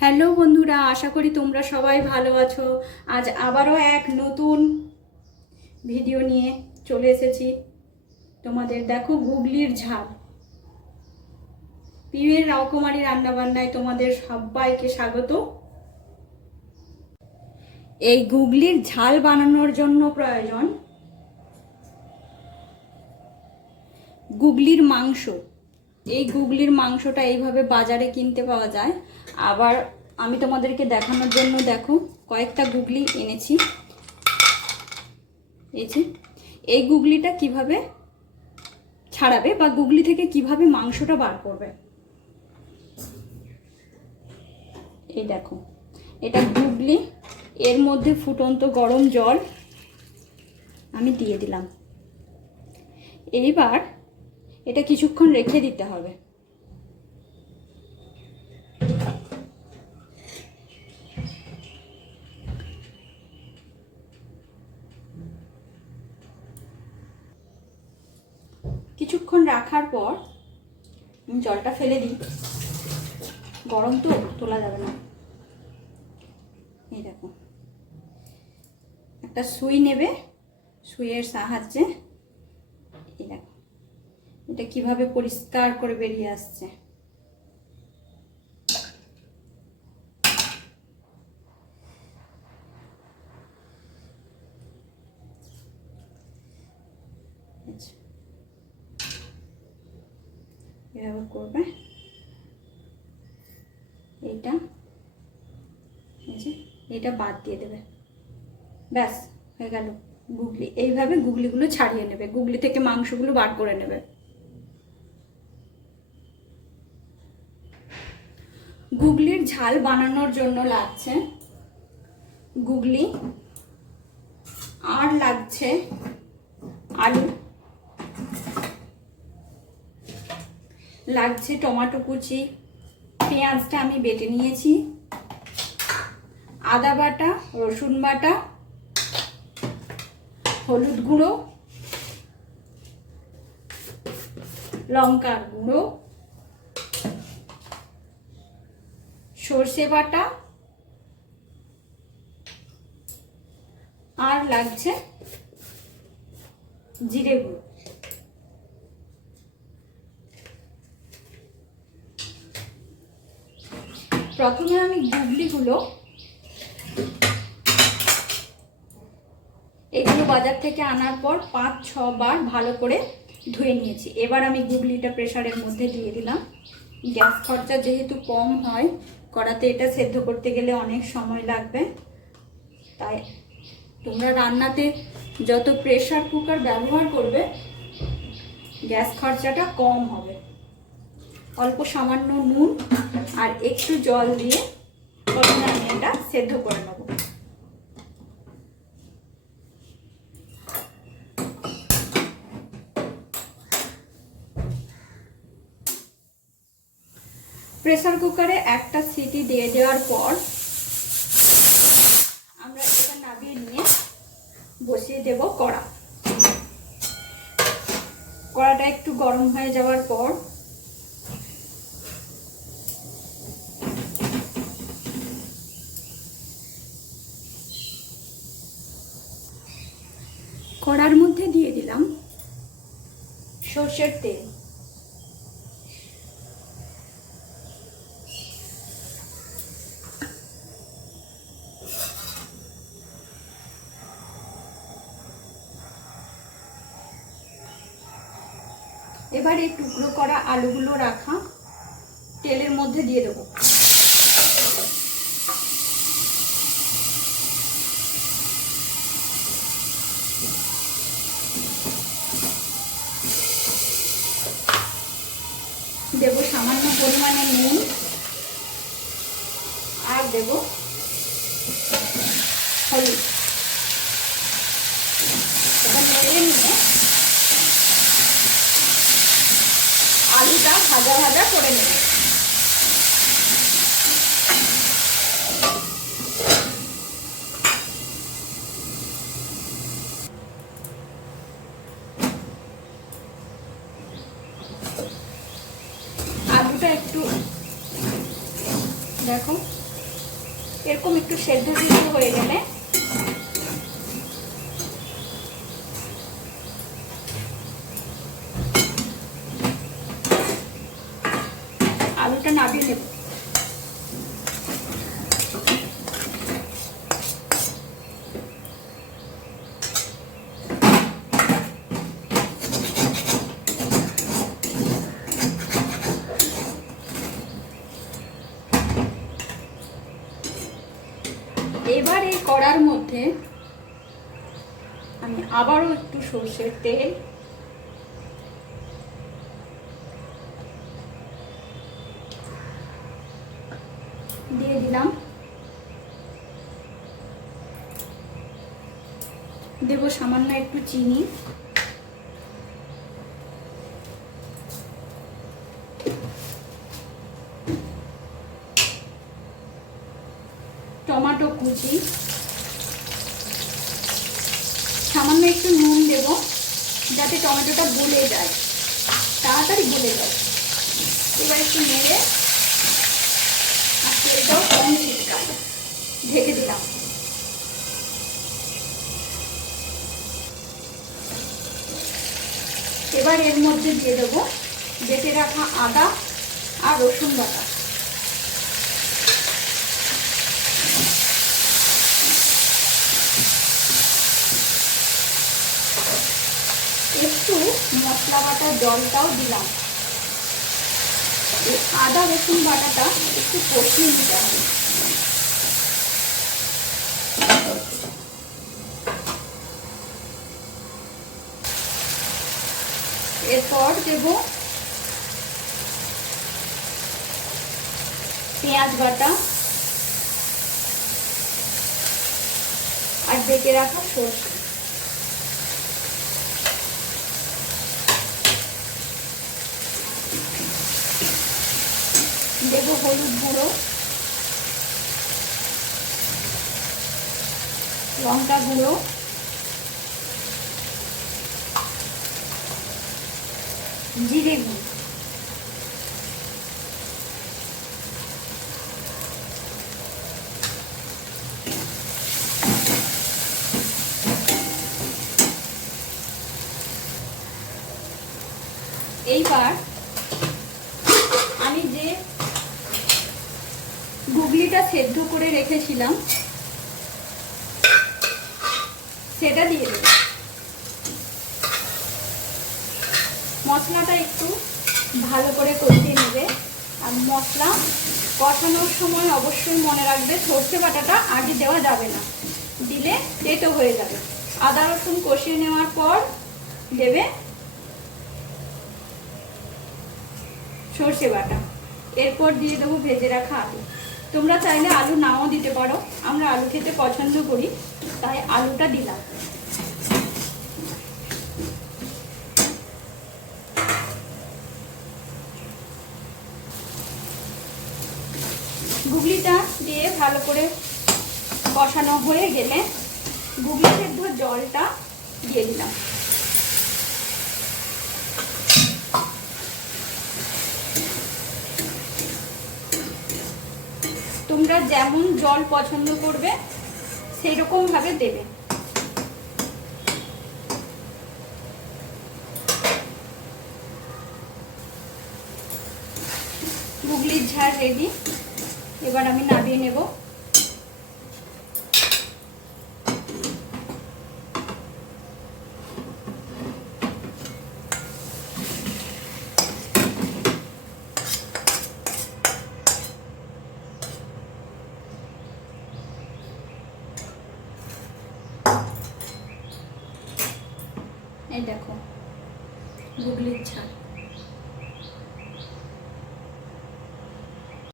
Hello বন্ধুরা, আশা করি তোমরা সবাই ভালো আছো। আজ আবারও এক নতুন ভিডিও নিয়ে চলে এসেছি তোমাদের। দেখো, গুগলির ঝাল। পিউয়ের রকমারি রান্নাবান্নায় তোমাদের সবাইকে স্বাগত। এই গুগলির ঝাল বানানোর জন্য প্রয়োজন গুগলির মাংস। এই গুগলির মাংসটা এইভাবে বাজারে কিনতে পাওয়া যায়। আবার আমি তোমাদেরকে দেখানোর জন্য দেখো কয়েকটা গুগলি এনেছি। এই গুগলিটা কিভাবে ছাড়াবে বা গুগলি থেকে কিভাবে মাংসটা বার করবে, এই দেখো, এটা গুগলি। এর মধ্যে ফুটন্ত গরম জল আমি দিয়ে দিলাম। এইবার এটা কিছুক্ষণ রেখে দিতে হবে। কিছুক্ষণ রাখার পর জলটা ফেলে দিই, গরম তো তোলা যাবে না। এই দেখো, একটা সুই নেবে, সুইয়ের সাহায্যে এই দেখো এটা কিভাবে পরিষ্কার করে বেরিয়ে আসছে। এভাবে করবে, এইটা বাদ দিয়ে দেবে, ব্যাস হয়ে গেল গুগলি। এইভাবে গুগলিগুলো ছাড়িয়ে নেবে, গুগলি থেকে মাংসগুলো বার করে নেবে। গুগলির ঝাল বানানোর জন্য লাগছে গুগলি, আর লাগছে আলু, লাগছে টমেটো কুচি, পেঁয়াজটা আমি বেটে নিয়েছি, আদা বাটা, রসুন বাটা, হলুদ গুঁড়ো, লঙ্কার গুঁড়ো, সর্ষে বাটা, আর লাগছে জিরে গুঁড়ো। প্রথমে আমি গুগলিগুলো এগুলো বাজার থেকে আনার পর 5-6 বার ভালো করে ধুয়ে নিয়েছি। এবার আমি গুগলিটা প্রেসারের মধ্যে দিয়ে দিলাম। গ্যাস খরচা যেহেতু কম হয়, কড়াতে এটা সেদ্ধ করতে গেলে অনেক সময় লাগবে, তাই তোমরা রান্নাতে যত প্রেসার কুকার ব্যবহার করবে গ্যাস খরচাটা কম হবে। অল্প সামান্য নুন আর একটু জল দিয়ে প্রথমে আমি এটা সেদ্ধ করে নেব। প্রেসার কুকারে একটা সিটি দিয়ে দেওয়ার পর আমরা এটা নামিয়ে নিয়ে বসিয়ে দেব কড়া। কড়াটা একটু গরম হয়ে যাওয়ার পর কড়ার মধ্যে দিয়ে দিলাম সর্ষের তেল। এবার এই টুকরো করা আলুগুলো রাখা তেলের মধ্যে দিয়ে দেবো। দেব সামান্য পরিমাণে নুন, আর দেব হলুদ। এটা নেড়ে নিয়ে আলুটা ভাজা ভাজা করে নেব। আলুটা একটু দেখো এরকম একটু সেদ্ধ সিদ্ধ হয়ে গেলে আলুটা নামিয়ে নেব। এবার এই কড়ার মধ্যে আমি আবারও একটু সরষের তেল দিয়ে দিলাম, দেব সামান্য একটু চিনি, টমেটো কুচি, সামান্য একটু নুন দেব যাতে টমেটোটা গলে যায়, তাড়াতাড়ি গলে যায়। এবার একটু নেড়ে আর তেলটাও কম ছিটকাবো, ঢেকে দিলাম। এবার এর মধ্যে দিয়ে দেবো বেটে রাখা আদা আর রসুন বাটা। একটু মশলা বাটার জলটাও দিলাম। এই আদা রসুন বাটাটা একটু কষিয়ে নিতে হবে। এরপর দেব পেঁয়াজ বাটা আর বেটে রাখা সরষে। দেব হলুদ গুঁড়ো, লঙ্কা গুঁড়ো, জিরে গুঁড়ো। এইবার আমি যে গুগলিটা সেদ্ধ করে রেখেছিলাম সেটা দিয়ে দেব। মশলাটা একটু ভালো করে কষিয়ে নেবে। আর মশলা কষানোর সময় অবশ্যই মনে রাখবে সরষে বাটাটা আগে দেওয়া যাবে না, দিলে তেতো হয়ে যাবে। আদা রসুন কষিয়ে নেওয়ার পর দেবে সরষে বাটা, এরপর দিয়ে দেবো ভেজে রাখা আলু। তোমরা চাইলে আলু নাও দিতে পারো, আমরা আলু খেতে পছন্দ করি তাই আলুটা দিলাম। গুগলিটা দিয়ে ভালো করে কষানো হয়ে গেলে গুগলি সেদ্ধ জলটা দিয়ে দিলাম। তোমরা যেমন জল পছন্দ করবে সেই রকম ভাবে দেবে। গুগলির ঝাল রেডি। এবার আমি নামিয়ে নেব। এই দেখো গুগলির ঝাল।